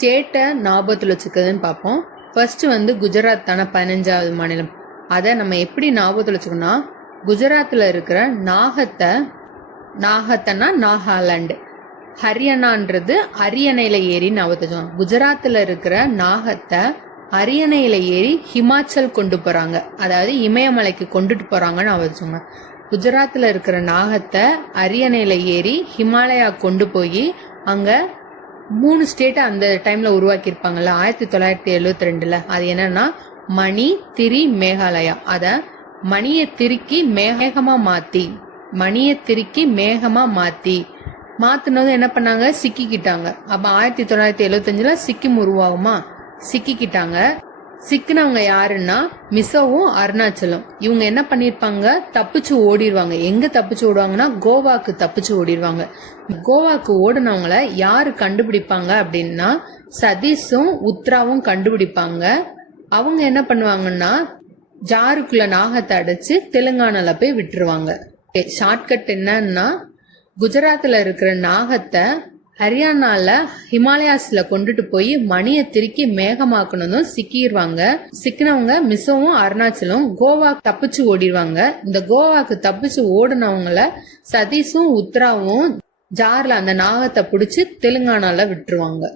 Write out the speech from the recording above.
ஸ்டேட்டை ஞாபகத்தில் வச்சுக்கிறதுன்னு பார்ப்போம். ஃபர்ஸ்ட் குஜராத் தானே 15வது மாநிலம். அதை நம்ம எப்படி ஞாபகத்தில் வச்சுக்கணும்னா, குஜராத்தில் இருக்கிற நாகத்தைனா நாகாலாண்டு, ஹரியானான்றது அரியணையில ஏறி ஞாபகத்தில் வச்சுக்கோங்க. குஜராத்தில் இருக்கிற நாகத்தை அரியணையில ஏறி ஹிமாச்சல் கொண்டு போறாங்க, அதாவது இமயமலைக்கு கொண்டுட்டு போறாங்கன்னு ஞாபகம். குஜராத்தில் இருக்கிற நாகத்தை அரியணையில ஏறி ஹிமாலயா கொண்டு போய் அங்க 3 ஸ்டேட்டை அந்த டைம்ல உருவாக்கியிருப்பாங்கல்ல 1972ல. அது என்னன்னா மணி, திரி, மேகாலயா. அத மணியை திருக்கி மேகமா மாத்தி மாத்தினதும் என்ன பண்ணாங்க, சிக்கிக்கிட்டாங்க. அப்ப 1975ல சிக்கிம் உருவாகுமா, சிக்கிக்கிட்டாங்க. சிக்கினவங்க யாருன்னா மிசோவும் அருணாச்சலும். இவங்க என்ன பண்ணிருப்பாங்க, தப்பிச்சு ஓடிடுவாங்க. எங்க தப்பிச்சு ஓடுவாங்கன்னா கோவாக்கு தப்பிச்சு ஓடிடுவாங்க. கோவாக்கு ஓடுனவங்கள யாரு கண்டுபிடிப்பாங்க அப்படின்னா சதீஷும் உத்ராவும் கண்டுபிடிப்பாங்க. அவங்க என்ன பண்ணுவாங்கன்னா ஜாருக்குள்ள நாகத்தை அடைச்சு தெலுங்கானால போய் விட்டுருவாங்க. ஷார்ட்கட் என்னன்னா, குஜராத்ல இருக்கிற நாகத்தை ஹரியானால ஹிமாலயாஸ்ல கொண்டுட்டு போய் மணியை திருக்கி மேகமாக்கணும் சிக்கிடுவாங்க. சிக்கினவங்க மிசோவும் அருணாச்சலும் கோவா தப்பிச்சு ஓடிடுவாங்க. இந்த கோவாக்கு தப்பிச்சு ஓடுனவங்கள சதீஷும் உத்ராவும் ஜார்ல அந்த நாகத்தை பிடிச்சு தெலுங்கானால விட்டுருவாங்க.